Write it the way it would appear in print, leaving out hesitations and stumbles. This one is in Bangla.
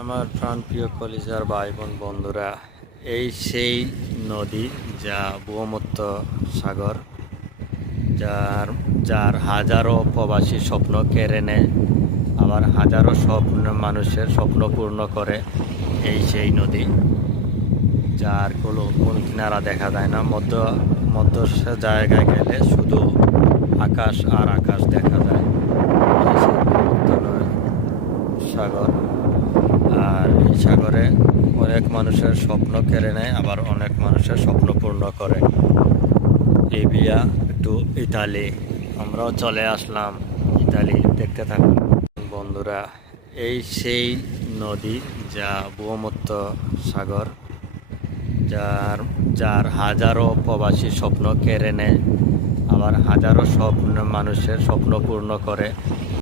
আমার প্রাণপ্রিয় কলিজার ভাই বোন বন্ধুরা, এই সেই নদী যা ভূমধ্য সাগর, যার যার হাজারো প্রবাসী স্বপ্ন কেড়ে নেয়, আবার হাজারো মানুষের স্বপ্ন পূর্ণ করে। এই সেই নদী যার কোন কিনারা দেখা যায় না। মধ্য জায়গায় গেলে শুধু আকাশ আর আকাশ দেখা যায়। এই সেই সাগর, আর এই সাগরে অনেক মানুষের স্বপ্ন কেড়ে নেয়, আবার অনেক মানুষের স্বপ্ন পূর্ণ করে। লিবিয়া টু ইতালি, আমরাও চলে আসলাম ইতালি। দেখতে থাকুন বন্ধুরা, এই সেই নদী যা ভূমধ্য সাগর, যার যার হাজারো প্রবাসী স্বপ্ন কেড়ে নেয়, আবার হাজারো মানুষের স্বপ্ন পূর্ণ করে।